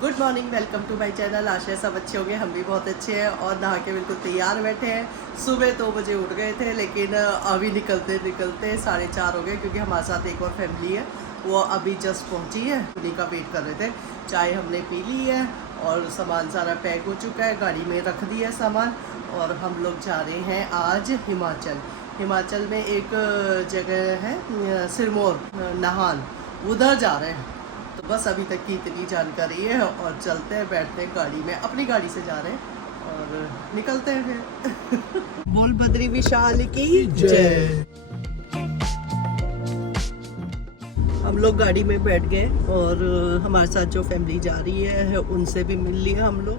Good morning, welcome to my channel. आशा है सब अच्छे होंगे, हम भी बहुत अच्छे हैं और नहा के बिल्कुल तैयार बैठे हैं। सुबह 2 बजे उठ गए थे, लेकिन अभी निकलते निकलते 4:30 हो गए, क्योंकि हमारे साथ एक और फैमिली है, वो अभी जस्ट पहुंची है, उन्हीं का वेट कर रहे थे। चाय हमने पी ली है और सामान सारा पैक हो चुका है, गाड़ी में रख दिया सामान। और हम लोग जा रहे हैं आज हिमाचल में एक जगह है सिरमौर, नाहन, उधर जा रहे हैं। तो बस अभी तक की इतनी जानकारी है और चलते हैं, बैठते हैं गाड़ी में, अपनी गाड़ी से जा रहे हैं और निकलते हैं फिर। बोल बद्री विशाल की जय। हम लोग गाड़ी में बैठ गए और हमारे साथ जो फैमिली जा रही है उनसे भी मिल लिया हम लोग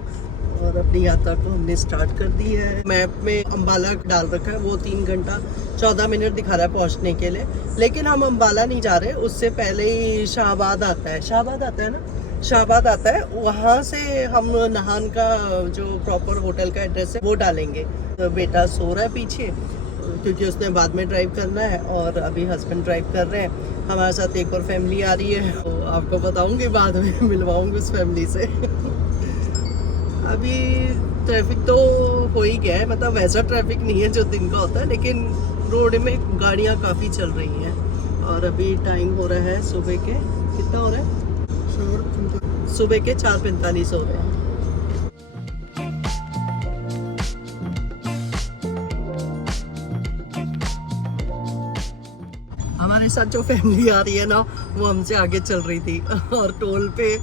और अपनी यात्रा को हमने स्टार्ट कर दी है। मैप में अम्बाला डाल रखा है, वो 3 घंटा 14 मिनट दिखा रहा है पहुंचने के लिए, लेकिन हम अम्बाला नहीं जा रहे, उससे पहले ही शाहबाद आता है। शाहबाद आता है ना, शाहबाद आता है, वहाँ से हम नाहन का जो प्रॉपर होटल का एड्रेस है वो डालेंगे। तो बेटा सो रहा है पीछे, क्योंकि उसने बाद में ड्राइव करना है और अभी हस्बैंड ड्राइव कर रहे हैं। हमारे साथ एक और फैमिली आ रही है, तो आपको बताऊंगी, बाद में मिलवाऊंगी उस फैमिली से। अभी ट्रैफिक तो हो ही गया है, मतलब वैसा ट्रैफिक नहीं है जो दिन का होता है, लेकिन रोड में गाड़ियाँ काफ़ी चल रही हैं। और अभी टाइम हो रहा है सुबह के, कितना हो रहा है? सुबह के 4:45 हो रहे हैं। हमारे साथ जो फैमिली आ रही है ना, वो हमसे आगे चल रही थी और टोल पे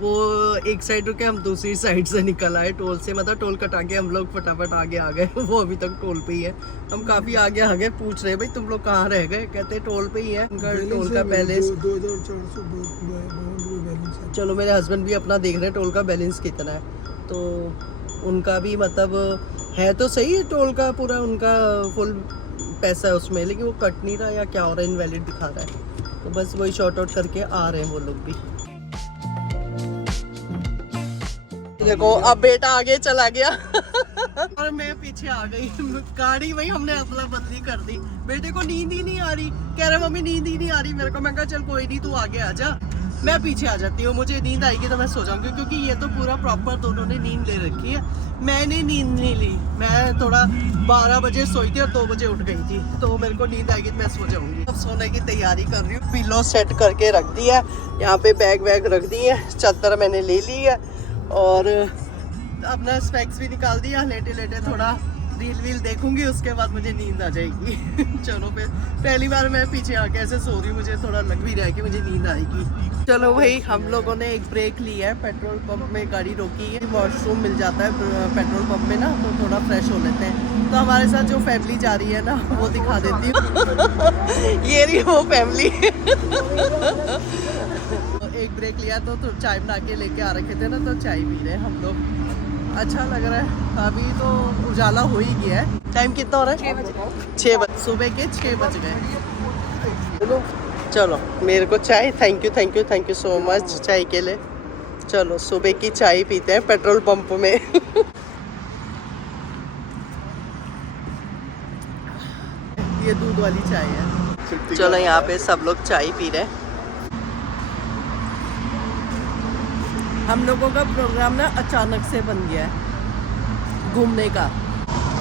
वो एक साइड रुके, हम दूसरी साइड से निकल आए टोल से, मतलब टोल कटा के हम लोग फटाफट आगे आ गए। वो अभी तक टोल पे ही है, हम काफ़ी आगे आ गए। पूछ रहे भाई तुम लोग कहाँ रह गए, कहते टोल पे ही है, उनका टोल का बैलेंस 2400। चलो, मेरे हस्बैंड भी अपना देख रहे हैं टोल का बैलेंस कितना है, तो उनका भी मतलब है तो सही, टोल का पूरा उनका फुल पैसा है उसमें, लेकिन वो कट नहीं रहा या क्या हो रहा है, इनवैलिड दिखा रहा है। तो बस वही शॉर्ट आउट करके आ रहे हैं वो लोग भी। देखो, अब बेटा आगे चला गया और मैं पीछे आ गई। गाड़ी वही हमने अदला बदली कर दी। बेटे को नींद ही नहीं आ रही, कह रहे मम्मी नींद ही नहीं आ रही मेरे को। मैं कहा चल कोई नहीं, तू आगे आ जा, मैं पीछे आ जाती हूँ, मुझे नींद आएगी तो मैं सो जाऊंगी, क्योंकि ये तो पूरा प्रॉपर दोनों ने नींद ले रखी है। मैंने नींद नहीं ली, मैं थोड़ा 12 बजे सोई थी और 2 बजे उठ गई थी, तो मेरे को नींद आएगी तो मैं सो जाऊंगी। अब सोने की तैयारी कर रही हूँ, पिलो सेट करके रख दी है, यहाँ पे बैग वैग रख दी है, चादर मैंने ले ली है और अपना स्पेक्स भी निकाल दिया। लेटे लेटे थोड़ा रील वील देखूंगी, उसके बाद मुझे नींद आ जाएगी। चलो, फिर पहली बार मैं पीछे आके ऐसे सो रही हूँ, मुझे थोड़ा लग भी रहा है कि मुझे नींद आएगी। चलो भाई, हम लोगों ने एक ब्रेक लिया है, पेट्रोल पंप में गाड़ी रोकी है, वॉशरूम मिल जाता है पेट्रोल पंप में ना, तो थोड़ा फ्रेश हो लेते हैं। तो हमारे साथ जो फैमिली जा रही है ना, वो दिखा देती हूँ। ये रही वो फैमिली। एक ब्रेक लिया तो चाय बना के लेके आ रखे थे ना, तो चाय पी रहे हैं हम लोग, अच्छा लग रहा है। अभी तो उजाला हो ही गया है। टाइम कितना हो रहा है? 6 बजे, सुबह के 6 बज गए। चलो, मेरे को चाय, थैंक यू सो मच चाय के लिए। चलो, सुबह की चाय पीते हैं पेट्रोल पंप में। ये दूध वाली चाय है। चलो, यहाँ पे सब लोग चाय पी रहे हैं। हम लोगों का प्रोग्राम ना अचानक से बन गया है घूमने का।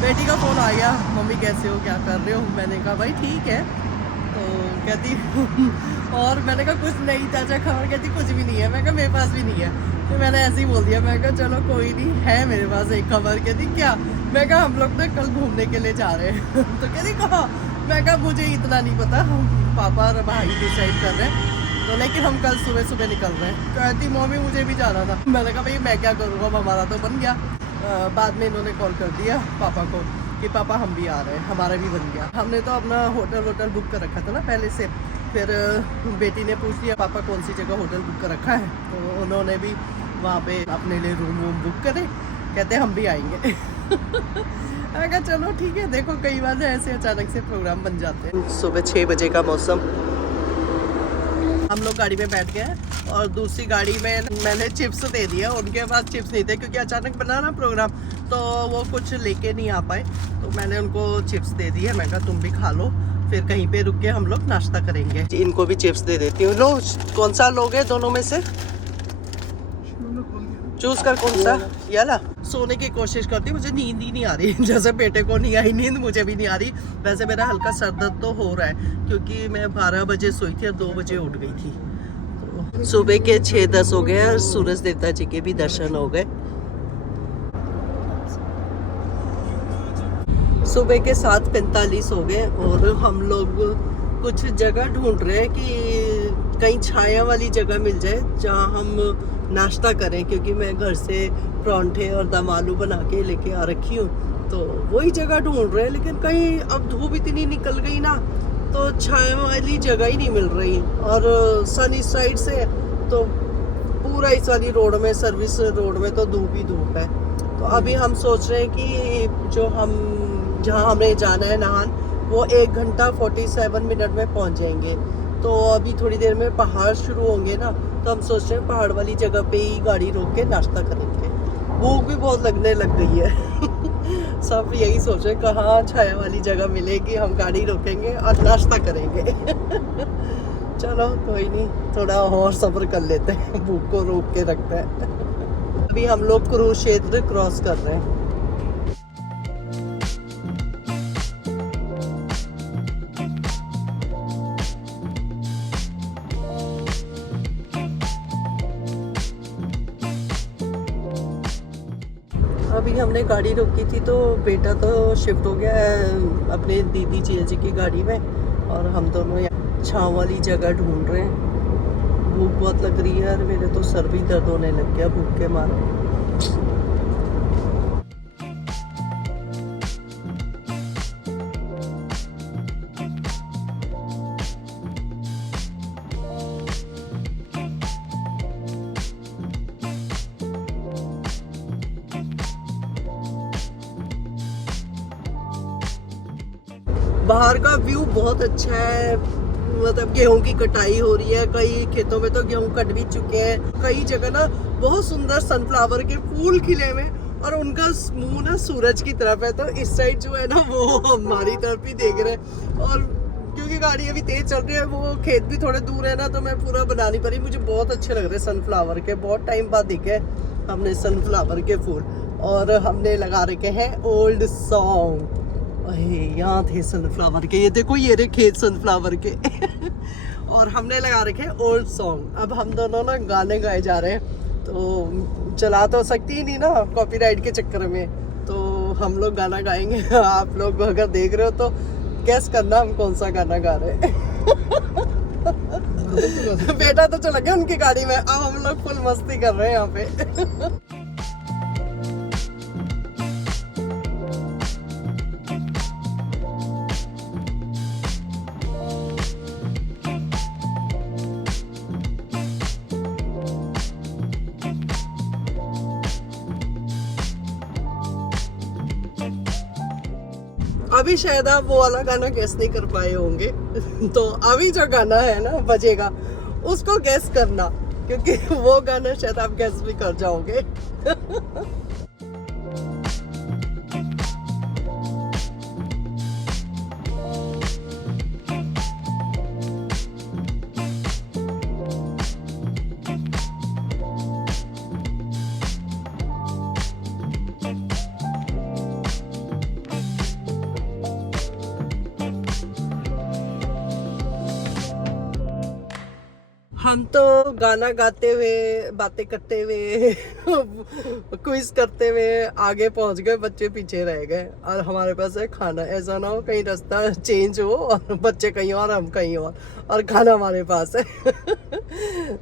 बेटी का फ़ोन आ गया, मम्मी कैसे हो, क्या कर रहे हो? मैंने कहा भाई ठीक है, तो कहती और मैंने कहा कुछ नहीं ताजा खबर, कहती कुछ भी नहीं है। मैं कहा मेरे पास भी नहीं है, तो मैंने ऐसे ही बोल दिया। मैं कहा चलो कोई नहीं, है मेरे पास एक खबर। कहती क्या? मैं कहा हम लोग तो कल घूमने के लिए जा रहे हैं। तो कहती कहाँ? मैं कहा मुझे इतना नहीं पता, हम पापा और भाई डिसाइड कर रहे हैं, तो लेकिन हम कल सुबह सुबह निकल रहे हैं। कहती मम्मी मुझे भी जाना था। मैंने कहा भाई मैं क्या करूँगा, अब हमारा तो बन गया। बाद में इन्होंने कॉल कर दिया पापा को कि पापा हम भी आ रहे हैं, हमारा भी बन गया। हमने तो अपना होटल बुक कर रखा था ना पहले से, फिर बेटी ने पूछ लिया पापा कौन सी जगह होटल बुक कर रखा है, तो उन्होंने भी वहाँ पे अपने लिए रूम वूम बुक करे, कहते हम भी आएंगे। मैं कहा चलो ठीक है, देखो कई बार ऐसे अचानक से प्रोग्राम बन जाते हैं। सुबह 6 बजे का मौसम, हम लोग गाड़ी में बैठ गए और दूसरी गाड़ी में मैंने चिप्स दे दिया, उनके पास चिप्स नहीं थे, क्योंकि अचानक बना ना प्रोग्राम, तो वो कुछ लेके नहीं आ पाए, तो मैंने उनको चिप्स दे दी है। मैं कहा तुम भी खा लो, फिर कहीं पे रुक के हम लोग नाश्ता करेंगे। इनको भी चिप्स दे देती हूँ। लो, कौन सा लोगे दोनों में से? चूज कर कौन सा, ये वाला। सोने की कोशिश करती हूँ, मुझे नींद ही नहीं आ रही। जैसे बेटे को नहीं आई नींद, मुझे भी नहीं आ रही। वैसे मेरा हल्का सर दर्द तो हो रहा है, क्योंकि मैं 12 बजे सोई थी और 2 बजे उठ गई थी। तो सुबह के 6:10 हो गए और सूरज देवता जी के भी दर्शन हो गए। सुबह के 7:45 हो गए और हम लोग कुछ जगह ढूंढ रहे हैं कि कहीं छाया वाली जगह मिल जाए जहां हम नाश्ता करें, क्योंकि मैं घर से परांठे और दम आलू बना के लेके आ रखी हूँ। तो वही जगह ढूंढ रहे हैं, लेकिन कहीं अब धूप इतनी निकल गई ना, तो छाया वाली जगह ही नहीं मिल रही। और सनी साइड से तो पूरा इस वाली रोड में, सर्विस रोड में तो धूप ही धूप है। तो अभी हम सोच रहे हैं कि जो हम जहाँ हमें जाना है नाहन, वो 1 घंटा 47 मिनट में पहुँच जाएंगे। तो अभी थोड़ी देर में पहाड़ शुरू होंगे ना, तो हम सोच रहे हैं पहाड़ वाली जगह पे ही गाड़ी रोक के नाश्ता करेंगे। भूख भी बहुत लगने लग गई है। सब यही सोच रहे हैं कहाँ छाया वाली जगह मिलेगी, हम गाड़ी रोकेंगे और नाश्ता करेंगे। चलो कोई नहीं, थोड़ा और सब्र कर लेते हैं, भूख को रोक के रखते हैं। अभी हम लोग कुरुक्षेत्र क्रॉस कर रहे हैं। अभी हमने गाड़ी रोकी थी तो बेटा तो शिफ्ट हो गया है अपने दीदी जिया जी की गाड़ी में, और हम दोनों यहाँ छाँव वाली जगह ढूंढ रहे हैं। भूख बहुत लग रही है और मेरे तो सर भी दर्द होने लग गया भूख के मारे। बाहर का व्यू बहुत अच्छा है, मतलब गेहूं की कटाई हो रही है, कई खेतों में तो गेहूं कट भी चुके हैं। कई जगह ना बहुत सुंदर सनफ्लावर के फूल खिले हुए, और उनका मुंह ना सूरज की तरफ है, तो इस साइड जो है ना वो हमारी तरफ ही देख रहे हैं। और क्योंकि गाड़ी अभी तेज चल रही है, वो खेत भी थोड़े दूर है ना, तो मैं पूरा बना नहीं पा रही। मुझे बहुत अच्छे लग रहे हैं सनफ्लावर के, बहुत टाइम बाद दिखे हमने सनफ्लावर के फूल। और हमने लगा रखे हैं ओल्ड सॉन्ग, यहाँ थे सनफ्लावर के, ये देखो ये रे खेत सनफ्लावर के। और हमने लगा रखे हैं ओल्ड सॉन्ग। अब हम दोनों ना गाने गाए जा रहे हैं, तो चला तो सकती ही नहीं ना कॉपीराइट के चक्कर में, तो हम लोग गाना गाएंगे। आप लोग अगर देख रहे हो तो गेस करना हम कौन सा गाना गा रहे हैं। बेटा तो चला गया उनकी गाड़ी में, अब हम लोग फुल मस्ती कर रहे हैं यहाँ पे। अभी शायद आप वो वाला गाना गेस नहीं कर पाए होंगे। तो अभी जो गाना है ना बजेगा, उसको गेस करना, क्योंकि वो गाना शायद आप गेस भी कर जाओगे। हम तो गाना गाते हुए, बातें करते हुए, क्विज करते हुए आगे पहुंच गए, बच्चे पीछे रह गए। और हमारे पास है खाना, ऐसा ना हो कहीं रास्ता चेंज हो और बच्चे कहीं और हम कहीं और खाना हमारे पास है।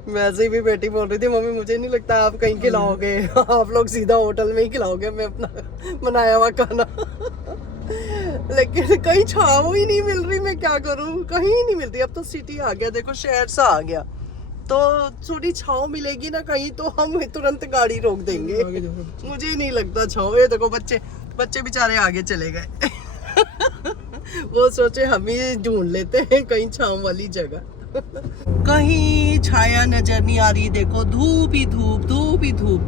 वैसे भी बेटी बोल रही थी मम्मी मुझे नहीं लगता आप कहीं खिलाओगे, आप लोग सीधा होटल में ही खिलाओगे मैं अपना बनाया हुआ खाना। लेकिन कहीं छाव ही नहीं मिल रही, मैं क्या करूं, कहीं नहीं मिल रही। अब तो सिटी आ गया, देखो शहर सा आ गया, तो थोड़ी छाव मिलेगी ना कहीं तो हम तुरंत गाड़ी रोक देंगे। मुझे नहीं लगता छाव। ये देखो बच्चे बेचारे आगे चले गए। वो सोचे हम ही ढूंढ लेते हैं कहीं छाव वाली जगह। कहीं छाया नजर नहीं आ रही, देखो धूप ही धूप, धूप ही धूप।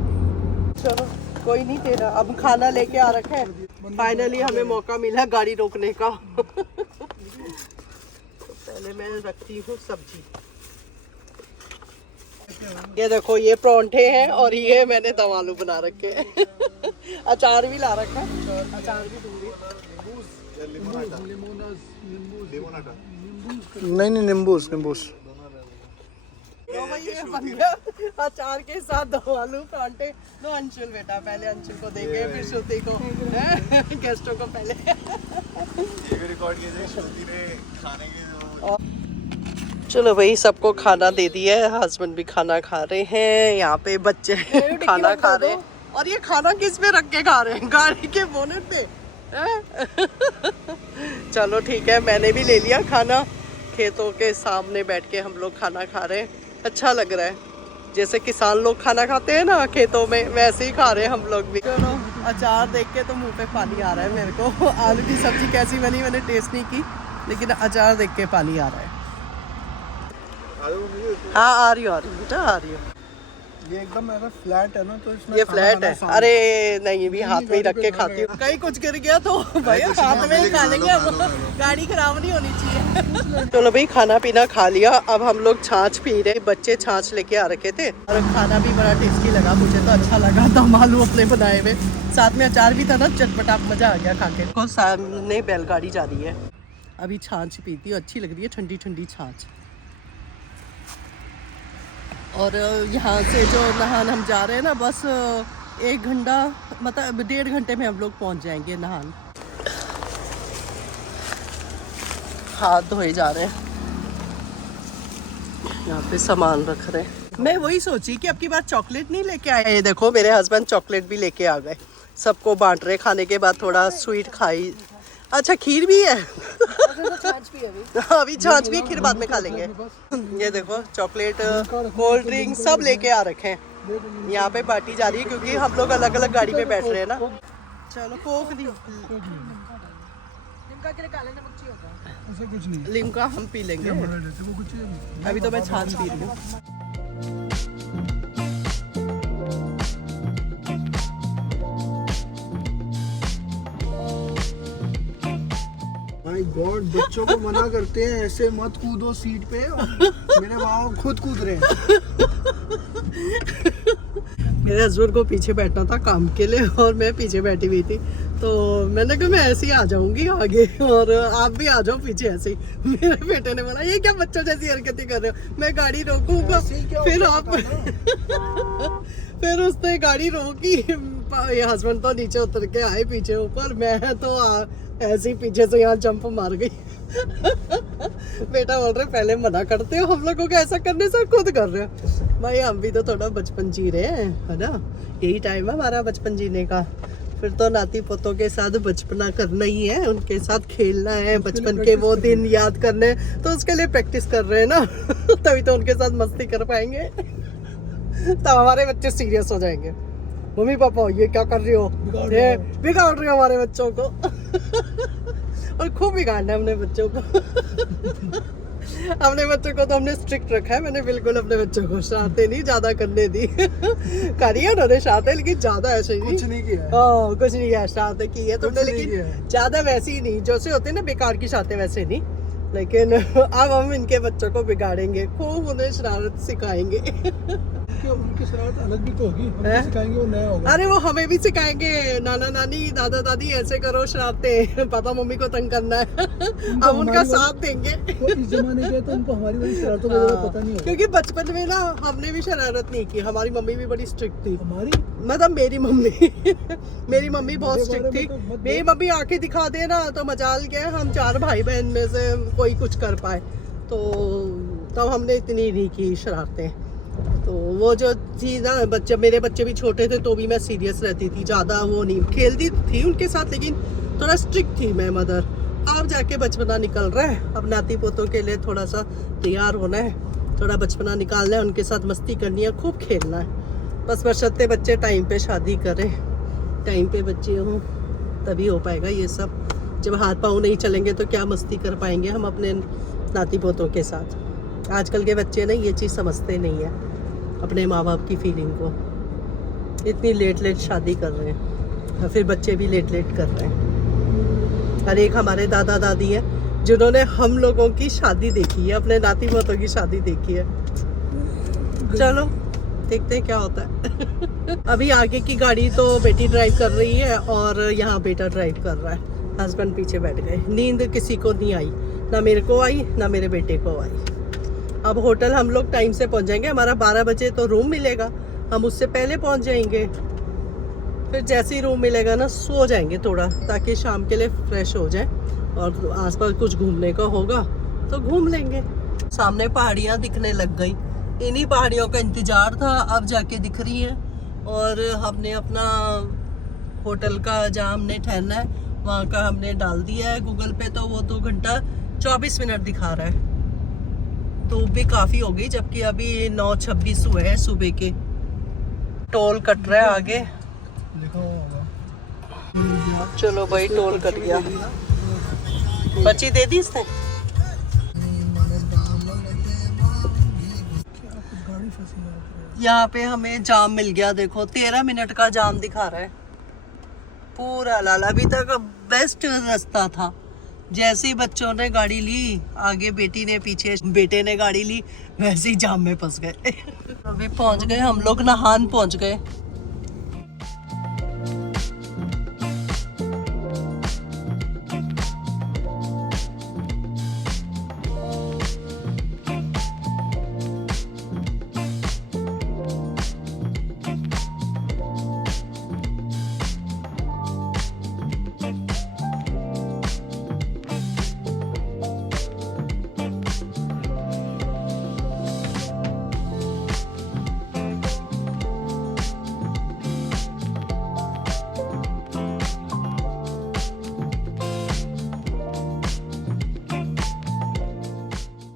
चलो कोई नहीं, तेरा अब खाना लेके आ रखा है, फाइनली हमें मौका मिला गाड़ी रोकने का। तो पहले मैं रखती हूँ सब्जी। ये देखो ये परांठे हैं और ये मैंने दम आलू बना रखे हैं। अचार भी ला रखा है, अचार भी दूंगी। नहीं नींबूस तो भाई ये बन गया अचार के साथ दम आलू परांठे। लो अंशुल बेटा, पहले अंशुल को देंगे फिर श्रुति को, गेस्टों को पहले। रिकॉर्ड कीजिए श्रुति ने खाने की। चलो भाई सबको खाना दे दिया है, हस्बैंड भी खाना खा रहे हैं, यहाँ पे बच्चे खाना खा रहे हैं। और ये खाना किस पे रख के खा रहे हैं? गाड़ी के बोनेट पे। चलो ठीक है, मैंने भी ले लिया खाना। खेतों के सामने बैठ के हम लोग खाना खा रहे हैं, अच्छा लग रहा है। जैसे किसान लोग खाना खाते हैं ना खेतों में, वैसे ही खा रहे हैं हम लोग भी। चलो अचार देख के तो मुंह पे पानी आ रहा है मेरे को। आलू की सब्जी कैसी बनी मैंने टेस्ट नहीं की, लेकिन अचार देख के पानी आ रहा है। हाँ आ रही हो बेटा, आ रही हो। ये एकदम ऐसा फ्लैट है ना, तो इसमें ये फ्लैट है। अरे नहीं, भी हाथ में ही रख के खाती हूँ। कहीं कुछ गिर गया तो भाई हाथ में ही खा लेंगे हम, गाड़ी खराब नहीं होनी चाहिए। चलो भाई खाना पीना खा लिया, अब हम लोग छाछ पी रहे। बच्चे छाछ लेके आ रखे थे और खाना भी बड़ा टेस्टी लगा, मुझे तो अच्छा लगा। दम आलू अपने बनाए हुए, साथ में अचार भी था ना, चटपटा, मजा आ गया खा के। को सामने बैलगाड़ी जा रही है, अभी छाछ पीती हूँ, अच्छी लग रही है ठंडी ठंडी छाछ। और यहाँ से जो नहान हम जा रहे हैं ना, बस 1 घंटा मतलब 1.5 घंटे में हम लोग पहुँच जाएंगे नहान। हाथ धोए जा रहे हैं, यहाँ पे सामान रख रहे हैं। मैं वही सोची कि अब की बार चॉकलेट नहीं लेके आए। ये देखो मेरे हस्बैंड चॉकलेट भी लेके आ गए, सबको बांट रहे। खाने के बाद थोड़ा स्वीट खाई। अच्छा खीर भी है। अभी छाछ भी, खीर बाद में खा लेंगे। ये देखो चॉकलेट, कोल्ड ड्रिंक सब लेके आ रखे हैं। यहाँ पे पार्टी जा रही है क्योंकि हम लोग अलग अलग गाड़ी पे बैठ रहे हैं ना। चलो कोक दी, ऐसा कुछ नहीं, लिम्का हम पी लेंगे। अभी तो मैं छाछ पी रही हूँ। माय गॉड, बच्चों को मना करते हैं ऐसे मत कूदो सीट पे, और मेरे माँ खुद कूद रहे हैं। मेरे हस्बैंड को पीछे बैठना था काम के लिए और मैं पीछे बैठी हुई थी, तो मैंने कहा मैं ऐसे ही आ जाऊंगी आगे और आप भी आ जाओ पीछे ऐसे ही। मेरे बेटे ने बोला ये क्या बच्चों जैसी हरकतें कर रहे हो, मैं गाड़ी रोकूंगा। फिर आप फिर उसने गाड़ी रोकी, हस्बैंड तो नीचे उतर के आए पीछे ऊपर, मैं तो ऐसे ही पीछे से यहाँ जंप मार गई। बेटा बोल रहे पहले मना करते हो हम लोगों को ऐसा करने से, खुद कर रहे हो। भाई हम भी तो थोड़ा बचपन जी रहे हैं, है ना, यही टाइम है हमारा बचपन जीने का। फिर तो नाती पोतों के साथ बचपना करना ही है, उनके साथ खेलना है, बचपन के वो दिन याद करने, तो उसके लिए प्रैक्टिस कर रहे हैं ना। तभी तो उनके साथ मस्ती कर पाएंगे, तब हमारे बच्चे सीरियस हो जाएंगे। मम्मी पापा ये क्या कर रही हो, ये बिगाड़ रही हो हमारे बच्चों को। और खूब बिगाड़ना है अपने बच्चों को। अपने बच्चों को तो हमने स्ट्रिक्ट रखा है, मैंने बिल्कुल अपने बच्चों को शरारतें नहीं ज्यादा करने दी। करी है उन्होंने शरारतें, लेकिन ज्यादा ऐसे ही कुछ नहीं किया। हाँ कुछ नहीं किया, शरारतें की है तुमने, लेकिन ज्यादा वैसे ही नहीं, जैसे होते हैं ना बेकार की शरारतें वैसे नहीं। लेकिन अब हम इनके बच्चों को बिगाड़ेंगे, खूब उन्हें शरारत सिखाएंगे। उनकी शरारत अलग भी तो होगी, हम सिखाएंगे वो नया होगा। अरे वो हमें भी सिखाएंगे, नाना नानी दादा दादी ऐसे करो शरारतें, पापा मम्मी को तंग करना है। हम उनका साथ देंगे। तो इस जमाने के तो उनको हमारी वाली शरारतों का पता नहीं होगा, क्योंकि बचपन में ना हमने भी शरारत नहीं की, हमारी मम्मी भी बड़ी स्ट्रिक्ट थी। हमारी मतलब मेरी मम्मी मेरी मम्मी बहुत स्ट्रिक्ट थी। मेरी मम्मी आंखें दिखा दे ना तो मजाल क्या, हम 4 भाई बहन में से कोई कुछ कर पाए, तो तब हमने इतनी नहीं की शरारतें। तो वो जो थी ना, बच्चे मेरे बच्चे भी छोटे थे तो भी मैं सीरियस रहती थी, ज़्यादा वो नहीं खेलती थी उनके साथ, लेकिन थोड़ा स्ट्रिक्ट थी मैं मदर। अब जाके बचपना निकल रहा है, अब नाती पोतों के लिए थोड़ा सा तैयार होना है, थोड़ा बचपना निकालना है, उनके साथ मस्ती करनी है, खूब खेलना है। बस बशर्ते बच्चे टाइम पे शादी करें, टाइम पे बच्चे हों, तभी हो पाएगा ये सब। जब हाथ पाँव नहीं चलेंगे तो क्या मस्ती कर पाएंगे हम अपने नाती पोतों के साथ। आजकल के बच्चे ना ये चीज़ समझते नहीं है, अपने माँ बाप की फीलिंग को। इतनी लेट लेट शादी कर रहे हैं और फिर बच्चे भी लेट लेट कर रहे हैं। और एक हमारे दादा दादी हैं जिन्होंने हम लोगों की शादी देखी है, अपने नाती पोतों की शादी देखी है। चलो देखते हैं क्या होता है। अभी आगे की गाड़ी तो बेटी ड्राइव कर रही है और यहाँ बेटा ड्राइव कर रहा है। हस्बैंड पीछे बैठ गए। नींद किसी को नहीं आई, ना मेरे को आई ना मेरे बेटे को आई। अब होटल हम लोग टाइम से पहुँच जाएंगे। हमारा 12 बजे तो रूम मिलेगा, हम उससे पहले पहुँच जाएंगे। फिर जैसे ही रूम मिलेगा ना सो जाएंगे थोड़ा, ताकि शाम के लिए फ्रेश हो जाए। और आसपास कुछ घूमने का होगा तो घूम लेंगे। सामने पहाड़ियाँ दिखने लग गई। इन्हीं पहाड़ियों का इंतजार था, अब जाके दिख रही है। और हमने अपना होटल का जहाँ हमने ठहरना है वहाँ का हमने डाल दिया है गूगल पे, तो वो 2 घंटा 24 मिनट दिखा रहा है। तो भी काफ़ी हो गई, जबकि अभी 9:26 हुए हैं सुबह के। टोल कट रहा है आगे। चलो भाई, टोल कट गया। बच्ची दे दी इसने। यहाँ पे हमें जाम मिल गया, देखो 13 मिनट का जाम दिखा रहा है पूरा लाल। अभी तक बेस्ट रास्ता था, जैसे ही बच्चों ने गाड़ी ली आगे, बेटी ने पीछे, बेटे ने गाड़ी ली, वैसे ही जाम में फंस गए। अभी पहुंच गए हम लोग, नाहान पहुंच गए।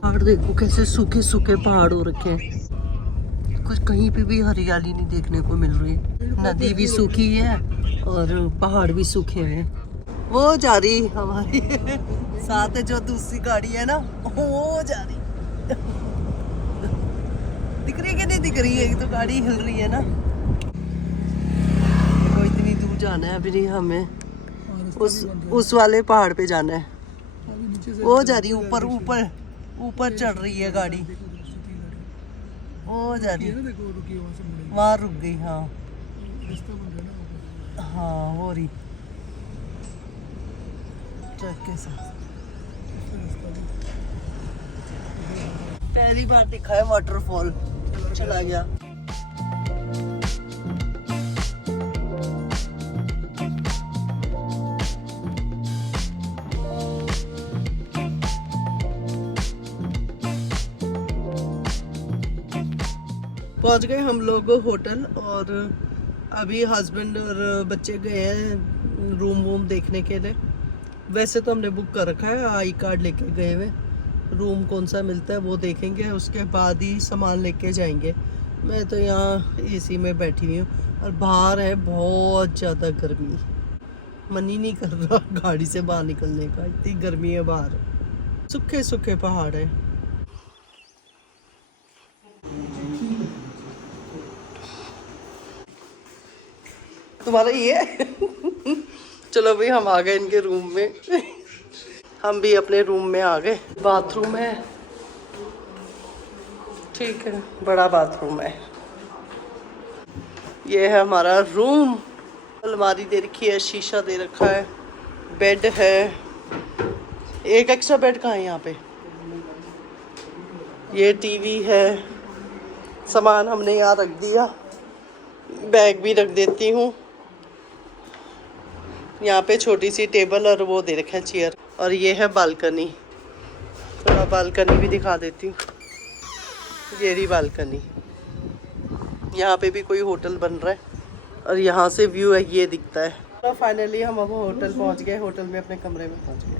पहाड़ देखो कैसे सूखे सूखे पहाड़ हो रखे हैं। कुछ कहीं पे भी हरियाली नहीं देखने को मिल रही। नदी भी सूखी है और पहाड़ भी सूखे हैं। वो जा रही हमारी साथ है जो दूसरी गाड़ी है ना, वो जा रही। दिख रही है कि नहीं दिख रही है? एक तो गाड़ी हिल रही है ना। तो इतनी दूर जाना है अभी हमें, उस वाले पहाड़ पे जाना है। वो जा रही ऊपर ऊपर ऊपर चढ़ रही है गाड़ी, वो जा रही है। वहाँ रुक गई। हाँ हाँ, हो रही ट्रक के साथ। पहली बार दिखा है वाटरफॉल, चला गया। पहुंच गए हम लोग होटल, और अभी हस्बैंड और बच्चे गए हैं रूम वूम देखने के लिए। वैसे तो हमने बुक कर रखा है, आई कार्ड लेके गए हुए। रूम कौन सा मिलता है वो देखेंगे, उसके बाद ही सामान लेके जाएंगे। मैं तो यहाँ एसी में बैठी हुई हूँ और बाहर है बहुत ज़्यादा गर्मी, मन ही नहीं कर रहा गाड़ी से बाहर निकलने का, इतनी गर्मी है बाहर। सूखे सूखे पहाड़ है। तुम्हारा ये है? चलो भाई, हम आ गए इनके रूम में। हम भी अपने रूम में आ गए। बाथरूम है, ठीक है, बड़ा बाथरूम है। ये है हमारा रूम। अलमारी दे रखी है, शीशा दे रखा है, बेड है। एक एक्स्ट्रा बेड कहाँ है यहाँ पे? ये टीवी है। सामान हमने यहाँ रख दिया, बैग भी रख देती हूँ। यहाँ पे छोटी सी टेबल और वो दे रखे हैं चेयर। और ये है बालकनी, थोड़ा बालकनी भी दिखा देती हूँ। ये रही बालकनी। यहाँ पे भी कोई होटल बन रहा है और यहाँ से व्यू है, ये दिखता है। तो फाइनली हम अब होटल पहुँच गए। होटल में अपने कमरे में पहुँच गए।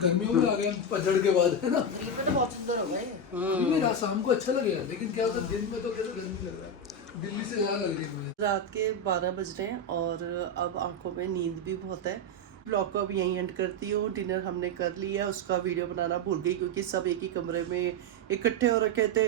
गर्मियों में आ गए पतझड़ के बाद, है ना। तो बहुत सुंदर हो गए। नहीं, रात शाम को अच्छा लगेगा, लेकिन क्या होता है दिन में तो कैसे गर्मी लग रहा है, दिल्ली से ज़्यादा लग रही है मुझे। रात के 12 बज रहे हैं और अब आंखों में नींद भी बहुत है। ब्लॉग को अब यहीं एंड करती हूँ। डिनर हमने कर लिया, उसका वीडियो बनाना भूल गई क्योंकि सब एक ही कमरे में इकट्ठे हो रखे थे।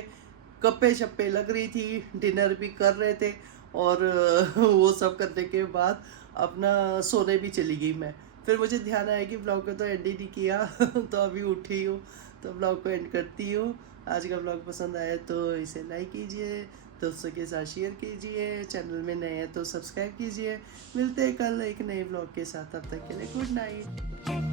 गप्पे शप्पे लग रही थी, डिनर भी कर रहे थे, और वो सब करने के बाद अपना सोने भी चली गई मैं। फिर मुझे ध्यान आया कि ब्लॉग को तो एंड ही नहीं किया। तो अभी उठी हूँ, तो ब्लॉग को एंड करती हूँ। आज का ब्लॉग पसंद आया तो इसे लाइक कीजिए, दोस्तों के साथ शेयर कीजिए, चैनल में नए हैं तो सब्सक्राइब कीजिए। मिलते हैं कल एक नए ब्लॉग के साथ, तब तक के लिए गुड नाइट।